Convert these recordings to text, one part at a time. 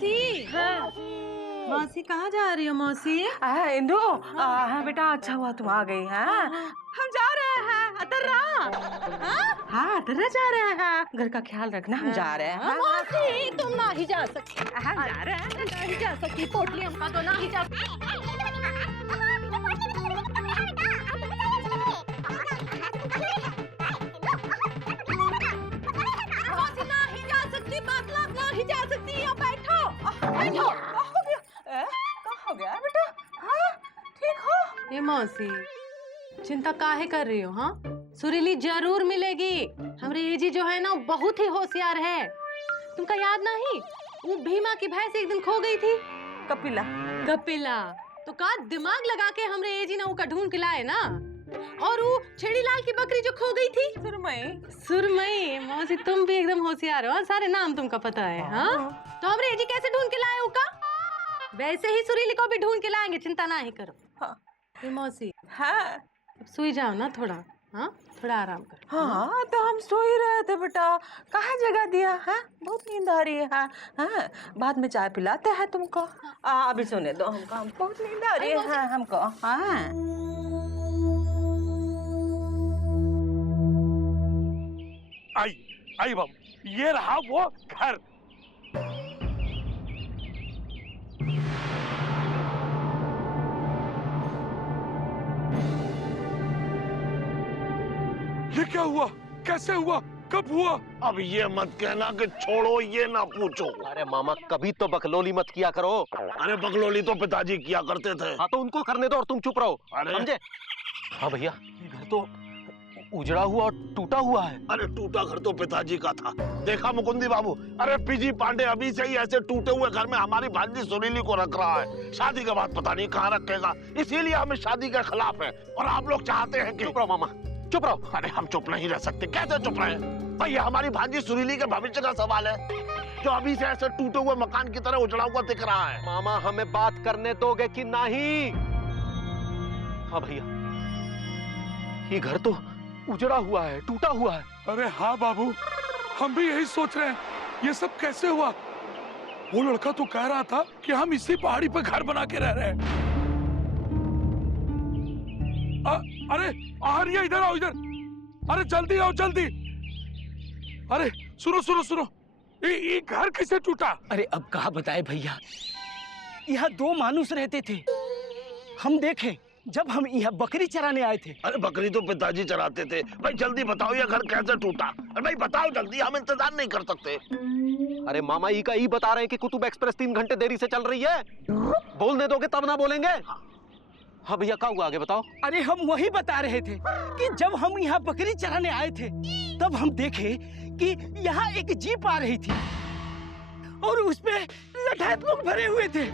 मौसी। हाँ। मौसी कहाँ जा रही हो मौसी? इंदु, हाँ बेटा, अच्छा हुआ तुम आ गई। हाँ, हम जा रहे हैं अतर्रा। हाँ, अतर्रा जा रहे हैं। घर का ख्याल रखना, हम जा रहे हैं। मौसी तुम ना ही जा सकती। हम जा रहे हैं। नहीं जा सकती, पोटली हमका तो ना ही जा मौसी ना ही जा सकती, मतलब ना ही जा सकती। यहाँ बैठो बैठो। क्या हो गया बेटा? हाँ, ठीक हो? ये मौसी चिंता काहे कर रही हो? हाँ, सुरीली जरूर मिलेगी। हमारे एजी जो है ना बहुत ही होशियार है। तुमका याद नहीं, वो भीमा की भैंस एक दिन खो गई थी। कपिला। कपिला तो का दिमाग लगा के हमरे एजी ने उसका ढूंढ के लाए ना। और वो छेड़ी लाल की बकरी जो खो गई थी, सुरमई। सुरमई। मौसी तुम भी एकदम होशियार हो, सारे नाम तुमका पता है। हाँ, तो हमरे एजी कैसे ढूंढ के लाए उसका, वैसे ही सुरीली को भी ढूंढ के लाएंगे, चिंता ना ही करो। हाँ। मौसी हाँ, अब सोई जाओ ना थोड़ा। हाँ, थोड़ा आराम करो। हाँ, तो हम सो ही रहे थे बेटा, कहाँ जगह दिया? हाँ, बहुत नींद आ रही है। हाँ, हाँ, बाद में चाय पिलाते हैं तुमको। अभी सोने दो हमको, बहुत नींद आ रही है। हाँ, हमको। हाँ, आई बाबू, ये रहा वो घर। ये क्या हुआ? कैसे हुआ? कब हुआ? अब ये मत कहना कि छोड़ो, ये ना पूछो। अरे मामा, कभी तो बकलोली मत किया करो। अरे बकलोली तो पिताजी किया करते थे। हाँ, तो उनको करने दो और तुम चुप रहो। अरे समझे? हाँ भैया, ये घर तो उजड़ा हुआ और टूटा हुआ है। अरे टूटा घर तो पिताजी का था, देखा मुकुंदी बाबू। अरे पीजी पांडे अभी से ही ऐसे टूटे हुए घर में हमारी भांजी सुरीली को रख रहा है। शादी के बाद पता नहीं कहाँ रखेगा, इसीलिए हम इस शादी के खिलाफ है। और आप लोग चाहते हैं कि चुप रहो मामा, चुप रहो। अरे हम चुप नहीं रह सकते। कैसे चुप रहे? भाई ये हमारी भांजी सुरीली के भविष्य का सवाल है, जो अभी से ऐसे टूटे हुए मकान की तरह उजड़ा हुआ दिख रहा है। मामा, हमें बात करने दोगे कि नहीं? हाँ भैया, ये घर तो उजड़ा हुआ है, टूटा हुआ है। अरे हाँ बाबू, हम भी यही सोच रहे हैं, ये सब कैसे हुआ? वो लड़का तो कह रहा था कि हम इसी पहाड़ी पे घर बना के रह रहे हैं। अरे आ रही है, इधर आओ, इधर। अरे जल्दी आओ, जल्दी। अरे सुनो सुनो सुनो, ये घर कैसे टूटा? अरे अब कहा बताए भैया, यहाँ दो मानुस रहते थे। हम देखे जब हम यहाँ बकरी चराने आए थे। अरे बकरी तो पिताजी चराते थे। भाई जल्दी बताओ ये घर कैसे टूटा? अरे भाई बताओ जल्दी, हम इंतजार नहीं कर सकते। अरे मामा, ई का ई बता रहे हैं कि कुतुब एक्सप्रेस 3 घंटे देरी से चल रही है। बोलने दोगे तब ना बोलेंगे। हाँ भैया, क्या हुआ आगे बताओ। अरे हम वही बता रहे थे कि जब हम यहाँ बकरी चराने आए थे, तब हम देखे कि यहाँ एक जीप आ रही थी और उसपे लठैत लोग भरे हुए थे।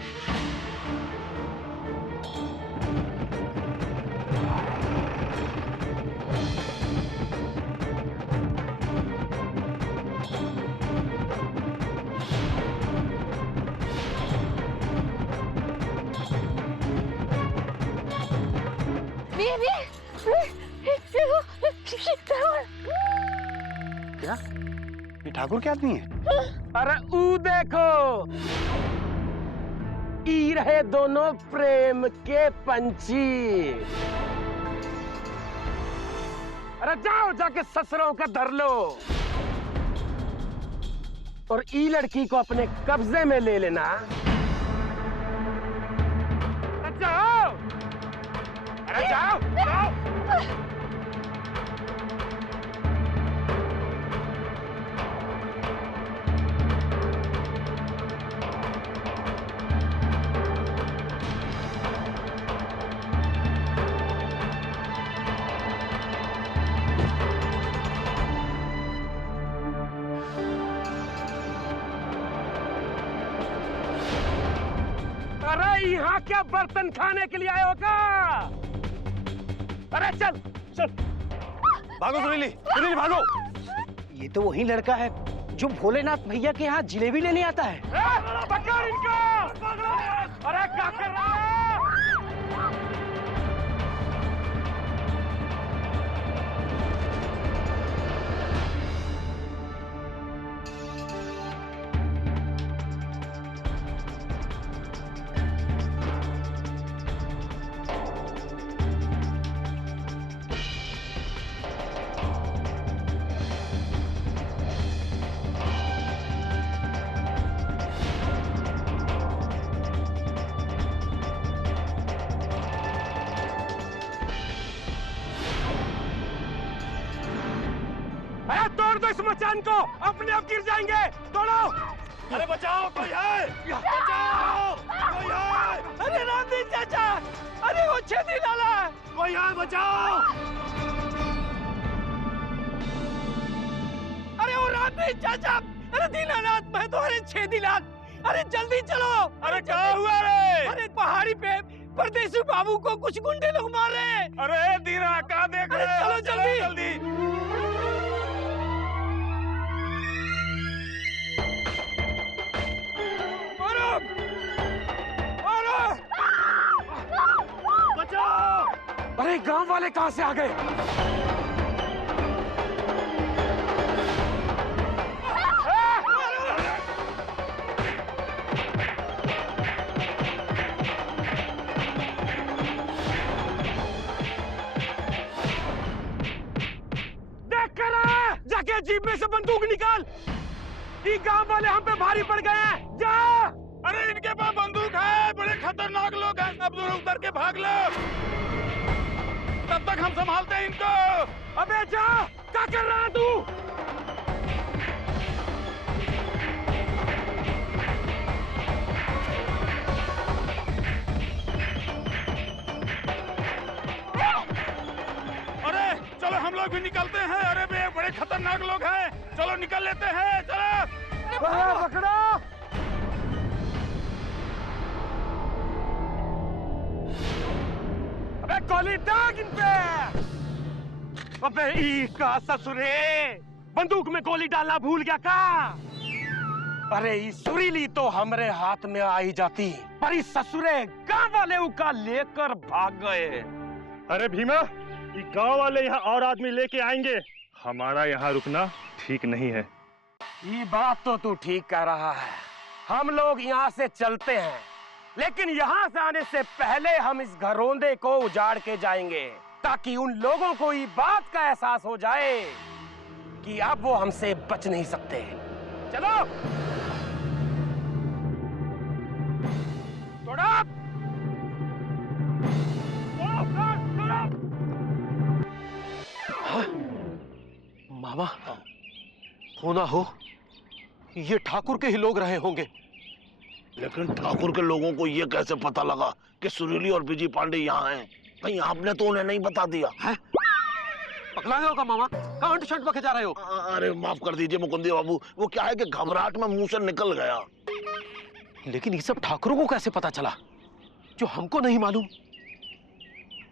क्या ये ठाकुर के आदमी है? अरे ऊ देखो, ई रहे दोनों प्रेम के पंछी। अरे जाओ, जाके ससुरों का धर लो और ई लड़की को अपने कब्जे में ले लेना। अरे जाओ, अरे जाओ, जाओ। अरे यहाँ क्या बर्तन खाने के लिए आए हो का? अरे चल चल, भागो सुरीली, सुरीली भागो। ये तो वही लड़का है जो भोलेनाथ भैया के यहाँ जिलेबी लेने आता है। पकड़ इनको! अरे क्या कर रहा है? कर दो इस मचान को, अपने आप गिर जाएंगे। तोड़ो। अरे बचाओ, कोई है? बचाओ, कोई है? अरे रामदीन चाचा, अरे वो छेदी लाला, कोई है? बचाओ। अरे वो रामदीन चाचा, अरे दीनानाथ मैं तो, अरे छेदी लाल, अरे जल्दी चलो। अरे क्या हुआ रे? अरे पहाड़ी पे परदेसी बाबू को कुछ गुंडे लोग मार रहे हैं। अरे दीना कहाँ देख रहे हो? चलो जल्दी जल्दी। अरे गांव वाले कहां से आ गए? देख कर आ! जाके जीप में से बंदूक निकाल। ये गांव वाले हम पे भारी पड़ गए हैं। जा! अरे इनके पास बंदूक है, बड़े खतरनाक लोग हैं। अब दोनों उतर के भाग लो, तब तक हम संभालते हैं इनको। अबे जा! क्या कर रहा है तू? अरे चलो हम लोग भी निकलते हैं। अरे बे बड़े खतरनाक लोग हैं, चलो निकल लेते हैं। चलो पकड़ो। अबे गोली दाग इन पे। अबे ई का ससुरे, बंदूक में गोली डालना भूल गया का? अरे ई सुरीली तो हमरे हाथ में आई जाती, पर ई ससुरे गांव वाले उका लेकर भाग गए। अरे भीमा, ये गांव वाले यहाँ और आदमी लेके आएंगे, हमारा यहाँ रुकना ठीक नहीं है। ये बात तो तू ठीक कह रहा है। हम लोग यहाँ से चलते हैं, लेकिन यहाँ से आने से पहले हम इस घरौंदे को उजाड़ के जाएंगे, ताकि उन लोगों को ये बात का एहसास हो जाए कि अब वो हमसे बच नहीं सकते। चलो थोड़ा मामा, हो ना हो ये ठाकुर के ही लोग रहे होंगे। लेकिन ठाकुर के लोगों को ये कैसे पता लगा कि सुरीली और बिजी पांडे यहाँ हैं? कहीं आपने तो उन्हें नहीं बता दिया है? पकड़ा गया होगा मामा, कहाँ शर्ट पके जा रहे हो? अरे माफ कर दीजिए मुकुंदी बाबू, वो क्या है कि घबराहट में मुंह से निकल गया। लेकिन ये सब ठाकुरों को कैसे पता चला जो हमको नहीं मालूम?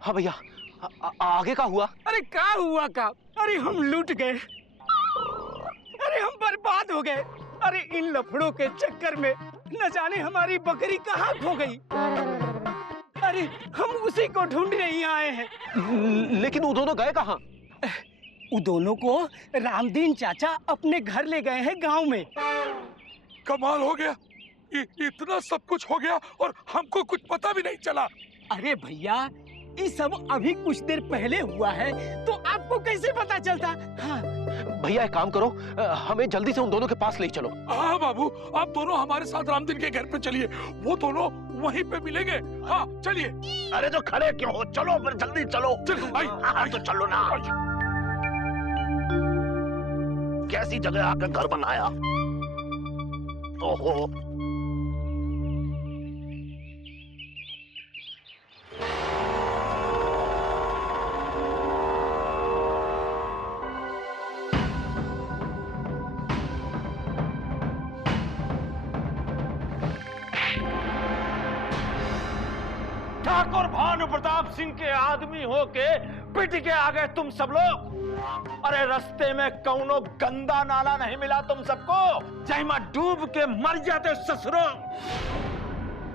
हाँ भैया, आगे का हुआ? अरे क्या हुआ का? अरे हम लूट गए, अरे हम बर्बाद हो गए। अरे इन लफड़ों के चक्कर में न जाने हमारी बकरी कहाँ खो गई। अरे हम उसी को ढूंढने ही आए हैं। लेकिन वो दोनों गए कहाँ? वो दोनों को रामदीन चाचा अपने घर ले गए हैं गांव में। कमाल हो गया, इतना सब कुछ हो गया और हमको कुछ पता भी नहीं चला। अरे भैया, ये सब अभी कुछ देर पहले हुआ है, तो आपको कैसे पता चलता? हाँ भैया एक काम करो, हमें जल्दी से उन दोनों के पास ले चलो। हाँ बाबू, आप दोनों हमारे साथ रामदीन के घर पे चलिए, वो दोनों वहीं पे मिलेंगे। हाँ चलिए। अरे तो खड़े क्यों हो, चलो फिर जल्दी चलो। चलो भाई। हाँ तो चलो ना। कैसी जगह आकर घर बनाया। ओहो, ठाकुर भानु प्रताप सिंह के आदमी होके पिट के आ गए तुम सब लोग। अरे रास्ते में कौनो गंदा नाला नहीं मिला तुम सबको, जहाँ डूब के मर जाते ससुरों।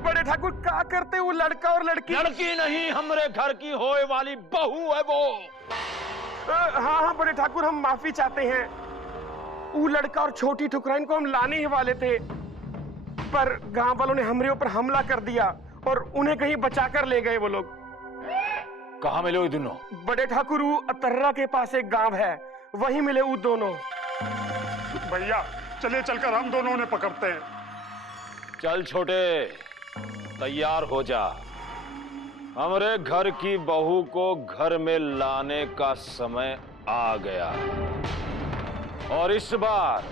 बड़े ठाकुर क्या करते, वो लड़का और लड़की? लड़की नहीं, हमरे घर की होए वाली बहू है वो। हाँ हाँ बड़े ठाकुर, हम माफी चाहते हैं। वो लड़का और छोटी ठुकराइन को हम लाने ही वाले थे, पर गांव वालों ने हमरे ऊपर हमला कर दिया और उन्हें कहीं बचाकर ले गए वो लोग। कहाँ मिले वो दोनों? बड़े ठाकुर, वो अतर्रा के पास एक गांव है, वहीं मिले वो दोनों। भैया चलिए, चलकर हम दोनों ने पकड़ते हैं। चल छोटे, तैयार हो जा, हमरे घर की बहू को घर में लाने का समय आ गया। और इस बार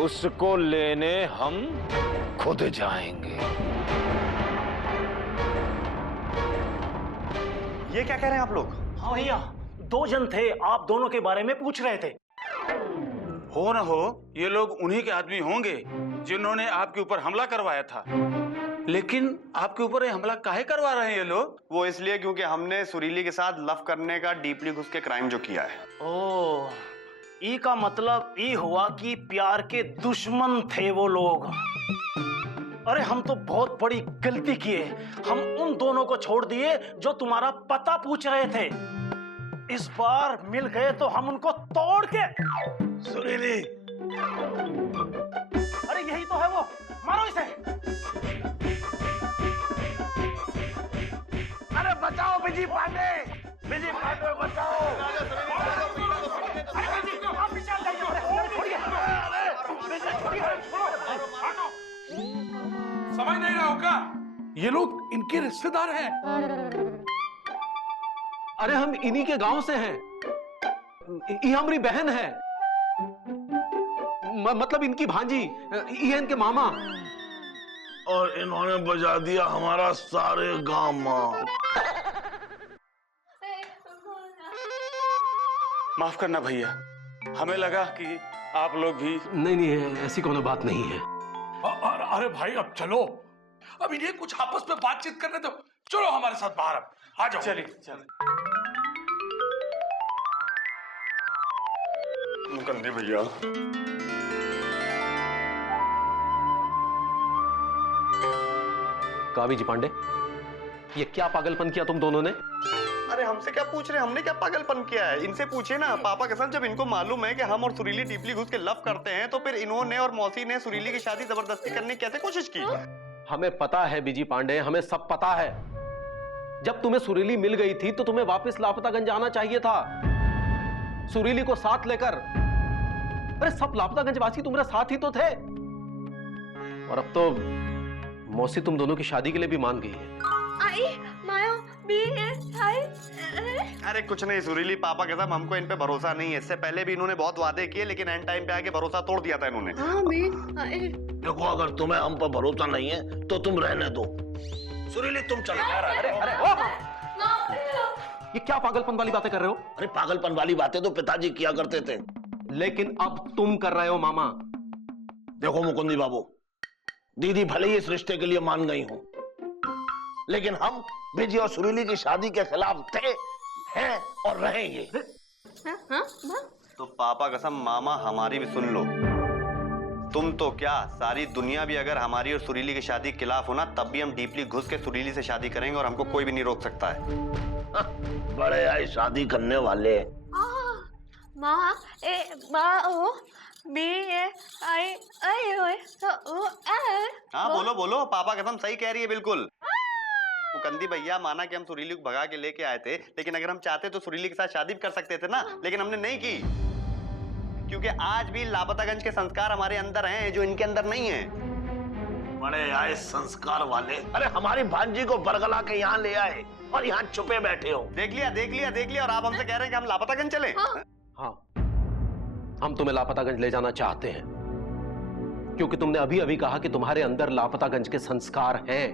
उसको लेने हम खुद जाएंगे। ये क्या कह रहे हैं आप लोग? हाँ भैया, 2 जन थे, आप दोनों के बारे में पूछ रहे थे। हो न हो ये लोग उन्हीं के आदमी होंगे जिन्होंने आपके ऊपर हमला करवाया था। लेकिन आपके ऊपर ये हमला काहे करवा रहे हैं ये लोग? वो इसलिए क्योंकि हमने सुरीली के साथ लव करने का डीपली घुस के क्राइम जो किया है। ओ, ई का मतलब ई हुआ कि प्यार के दुश्मन थे वो लोग। अरे हम तो बहुत बड़ी गलती किए, हम उन दोनों को छोड़ दिए जो तुम्हारा पता पूछ रहे थे। इस बार मिल गए तो हम उनको तोड़ के। सुरीली, अरे यही तो है वो, मारो इसे। अरे बचाओ बिजी पांडे, बिजी पांडे बचाओ। समझ नहीं रहा हो क्या? ये लोग इनके रिश्तेदार हैं। अरे हम इन्हीं के गांव से हैं। ये हमारी बहन है, मतलब इनकी भांजी, ये इनके मामा। और इन्होंने बजा दिया हमारा सारे गांव मां। माफ करना भैया, हमें लगा कि आप लोग भी। नहीं, ऐसी कोनो बात नहीं है। अरे भाई अब चलो, अब इन्हें कुछ आपस में बातचीत करने दो। चलो हमारे साथ बाहर, अब आ जाओ। चलिए। मुकंदी भैया, कावी जी पांडे, ये क्या पागलपन किया तुम दोनों ने? अरे हमसे क्या पूछ रहे हैं? हमने क्या पागलपन किया है? इनसे पूछिए ना। पापा कसम, जब इनको मालूम है कि हम और सुरीली डीपली घुस के लव करते हैं तो फिर इन्होंने और मौसी ने सुरीली की शादी जबरदस्ती करने की कैसे कोशिश की? हमें पता है बीजी पांडे, हमें सब पता है। जब तुम्हें सुरीली मिल गई थी तो तुम्हें वापस लापतागंज आना चाहिए था, सुरीली को साथ लेकर। अरे सब लापतागंज वासी तुम्हारे साथ ही तो थे। और अब तो मौसी तुम दोनों की शादी के लिए भी मान गई है। अरे कुछ नहीं सुरीली, पापा के साथ हमको इन पे भरोसा नहीं है। इससे पहले भी इन्होंने बहुत वादे किए, लेकिन एंड टाइम पे आके भरोसा तोड़ दिया था इन्होंने। देखो, अगर तुम्हें हम पर भरोसा नहीं है तो तुम रहने दो। सुरीली तुम चलो। अरे ये क्या पागलपन वाली बातें कर रहे हो? अरे पागलपन वाली बातें तो पिताजी किया करते थे, लेकिन अब तुम कर रहे हो मामा। देखो मुकुंदी बाबू, दीदी भले ही इस रिश्ते के लिए मान गई हो, लेकिन हम बिजी और सुरीली की शादी के खिलाफ थे, हैं और रहेंगे। तो पापा कसम मामा, हमारी भी सुन लो। तुम तो क्या, सारी दुनिया भी अगर हमारी और सुरीली की शादी के खिलाफ हो ना, तब भी हम डीपली घुस के सुरीली से शादी करेंगे और हमको कोई भी नहीं रोक सकता है। बड़े आए शादी करने वाले। हाँ बोलो बोलो, पापा कसम सही कह रही है बिल्कुल। मुकंदी भैया, माना कि हम सुरीली को भगा के लेके आए थे, लेकिन अगर हम चाहते तो सुरीली के साथ शादी भी कर सकते थे ना, लेकिन हमने नहीं की। क्योंकि आज भी लापतागंज के संस्कार हमारे अंदर हैं जो इनके अंदर नहीं है। बड़े आए संस्कार वाले। अरे हमारी भांजी को बरगला के यहाँ ले आए और यहाँ छुपे बैठे हो। देख लिया और आप हमसे कह रहे हैं कि हम लापतागंज चले? हाँ, हम तुम्हें लापतागंज ले जाना चाहते हैं, क्योंकि तुमने अभी अभी कहा कि तुम्हारे अंदर लापतागंज के संस्कार हैं,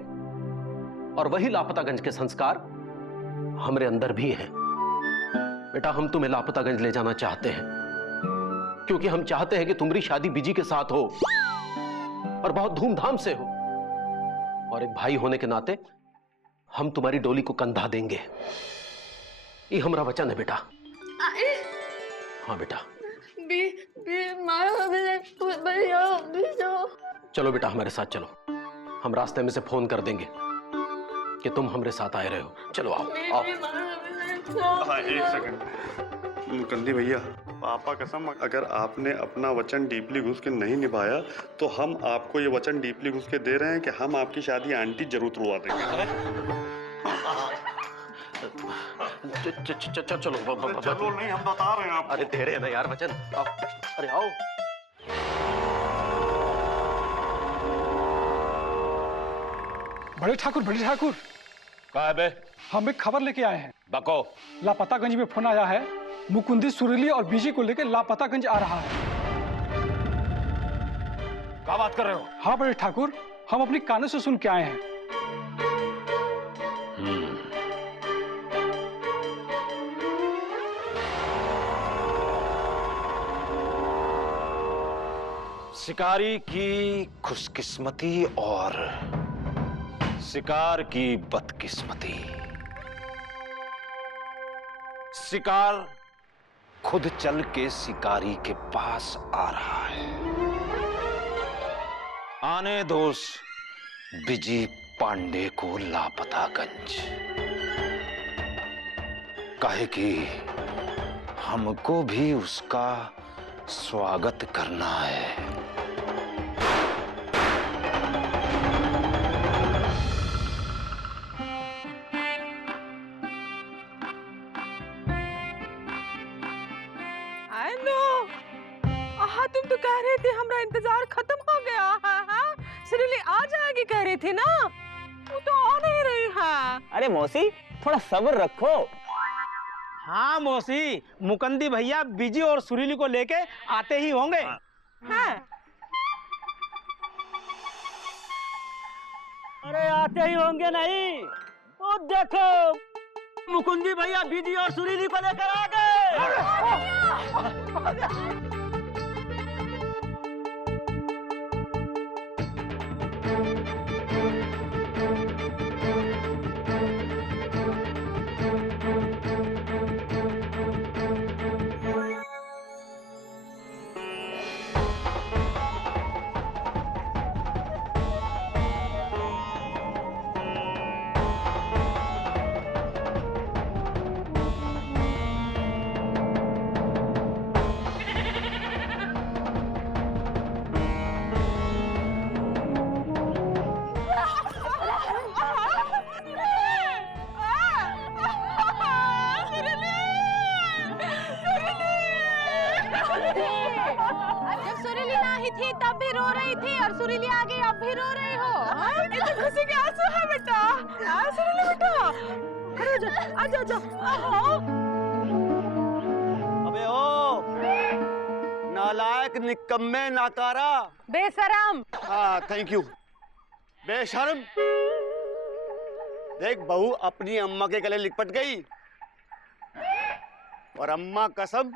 और वही लापतागंज के संस्कार हमारे अंदर भी हैं। बेटा, हम तुम्हें लापतागंज ले जाना चाहते हैं क्योंकि हम चाहते हैं कि तुम्हारी शादी बिजी के साथ हो और बहुत धूमधाम से हो, और एक भाई होने के नाते हम तुम्हारी डोली को कंधा देंगे। ये हमारा वचन है बेटा। हाँ बेटा। चलो बेटा, हमारे साथ चलो। हम रास्ते में से फोन कर देंगे कि तुम हमारे साथ आए रहे हो। चलो आओ आओ। एक सेकंड मुकंदी भैया, पापा कसम, अगर आपने अपना वचन डीपली घुस के नहीं निभाया तो हम आपको ये वचन डीपली घुस के दे रहे हैं कि हम आपकी शादी आंटी जरूर तुड़वा देंगे। चलो चलो नहीं, हम बता रहे हैं आपको। अरे दे रहे हैं ना यार वचन। आओ, अरे आओ। बड़े ठाकुर कहाँ है बे? हम एक खबर लेके आए हैं। बको। लापतागंज में फोन आया है, मुकुंदी, सुरीली और बीजी को लेकर लापतागंज आ रहा है। क्या बात कर रहे हो? हाँ बड़े ठाकुर, हम अपनी कानों से सुन के आए हैं। शिकारी की खुशकिस्मती और शिकार की बदकिस्मती। शिकार खुद चल के शिकारी के पास आ रहा है। आने दोष बिजी पांडे को लापतागंज, काहे कि हमको भी उसका स्वागत करना है। तुम तो कह रहे थे हमारा इंतजार खत्म हो गया है। सुरीली आ जाएगी कह रही थी ना, वो तो आ नहीं रही है। अरे मौसी थोड़ा सब्र रखो। हाँ मौसी, मुकुंदी भैया बीजी और सुरीली को लेके आते ही होंगे। हाँ। अरे आते ही होंगे नहीं, वो देखो मुकुंदी भैया बीजी और सुरीली को लेकर आ गए। जब सुरीली नहीं थी तब भी रो रही थी और सुरीली आ गई अब भी रो रही हो। ये तो खुशी के आंसू है बेटा। सुरीली बेटा, अरे आजा आजा। अबे ओ नालायक, निकम्मे, नाकारा, बेशरम। हाँ थैंक यू। बेशर्म। देख बहू अपनी अम्मा के गले लिपट गई और अम्मा कसम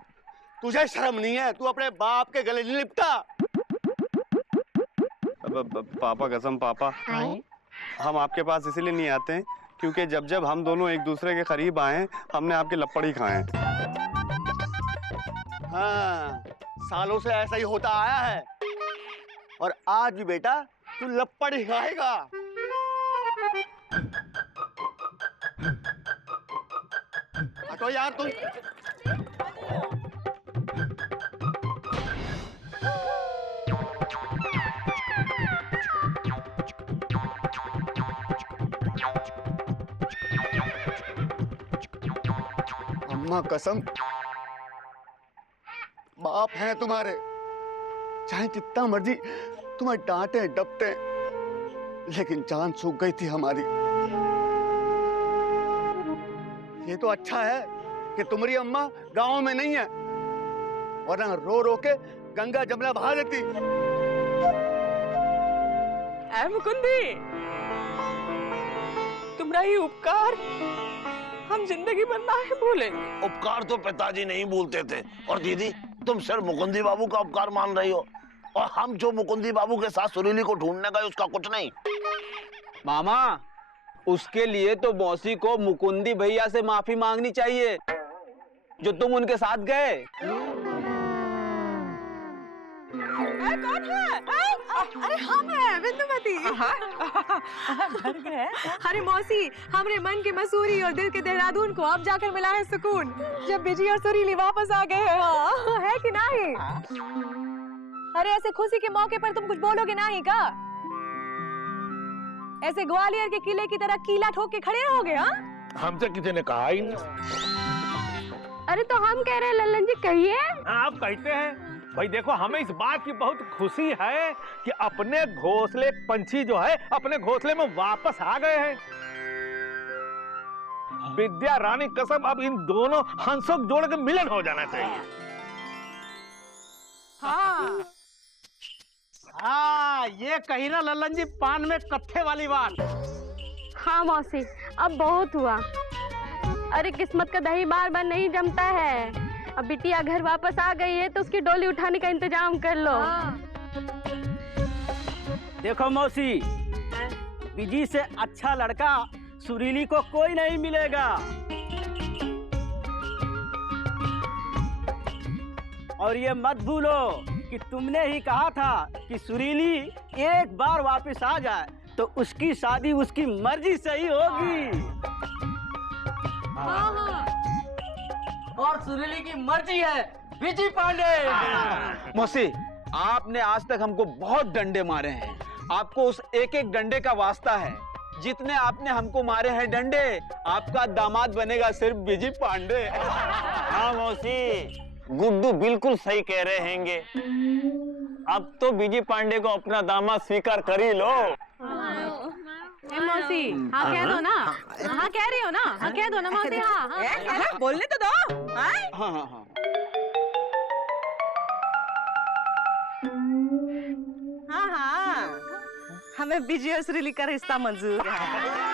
तुझे शर्म नहीं है, तू अपने बाप के गले नहीं लिपटा। पापा कसम पापा, हम आपके पास इसीलिए नहीं आते हैं क्योंकि जब जब हम दोनों एक दूसरे के करीब आए हमने आपके लपड़ ही खाए। हाँ सालों से ऐसा ही होता आया है और आज भी बेटा तू लपड़ ही खाएगा। हटो यार तुम। अम्मा कसम बाप हैं तुम्हारे, चाहे जितना मर्जी तुम्हें डांटे डपटे, लेकिन जान सूख गई थी हमारी। ये तो अच्छा है कि तुम्हारी अम्मा गांव में नहीं है, वरना रो रो के गंगा जमुना बहा देती। ऐ मुकुंदी, तुम्हारा ही उपकार हम जिंदगी भर नहीं भूलेंगे। उपकार तो पिताजी नहीं भूलते थे, और दीदी तुम सिर्फ मुकुंदी बाबू का उपकार मान रही हो, और हम जो मुकुंदी बाबू के साथ सुरीली को ढूंढने गए उसका कुछ नहीं। मामा उसके लिए तो मौसी को मुकुंदी भैया से माफी मांगनी चाहिए जो तुम उनके साथ गए। कौन है? अरे हम हैं बिंदुमती। डर गए? अरे मौसी, हमरे मन के मसूरी और दिल के देहरादून को अब जाकर मिला है सुकून, जब बिजी और सुरीली वापस आ गए हैं। हाँ है कि नहीं? अरे ऐसे खुशी के मौके पर तुम कुछ बोलोगे नहीं का? ऐसे ग्वालियर के किले की तरह कीला ठोक के खड़े रहोगे? हाँ हमसे किसी ने कहा ही नहीं। अरे तो हम कह रहे हैं लल्लन जी, कहिए। आप कहते हैं भाई, देखो हमें इस बात की बहुत खुशी है कि अपने घोंसले पंछी जो है अपने घोंसले में वापस आ गए हैं। विद्या रानी कसम अब इन दोनों हंसों को जोड़ के मिलन हो जाना चाहिए। हाँ हाँ, ये कही ना लल्लन जी पान में कत्थे वाली बात। हाँ मौसी, अब बहुत हुआ। अरे किस्मत का दही बार बार नहीं जमता है। अब बिटिया घर वापस आ गई है तो उसकी डोली उठाने का इंतजाम कर लो। देखो मौसी, बिजी से अच्छा लड़का सुरीली को कोई नहीं मिलेगा। और ये मत भूलो कि तुमने ही कहा था कि सुरीली एक बार वापस आ जाए तो उसकी शादी उसकी मर्जी से ही होगी। और सुरीली की मर्जी है बिजी पांडे। मौसी, आपने आज तक हमको बहुत डंडे मारे हैं। आपको उस एक एक डंडे का वास्ता है। जितने आपने हमको मारे हैं डंडे, आपका दामाद बनेगा सिर्फ बिजी पांडे। हाँ मौसी, गुड्डू बिल्कुल सही कह रहे हैंगे। अब तो बिजी पांडे को अपना दामाद स्वीकार कर ही लो। मौसी हाँ कह दो ना। हाँ कह रही हो ना। हाँ कह दो ना मौसी। हाँ हाँ बोलने तो दो। हाँ हाँ हाँ हाँ हाँ, हमें बिजी और सुरीली का रिश्ता मंजूर है।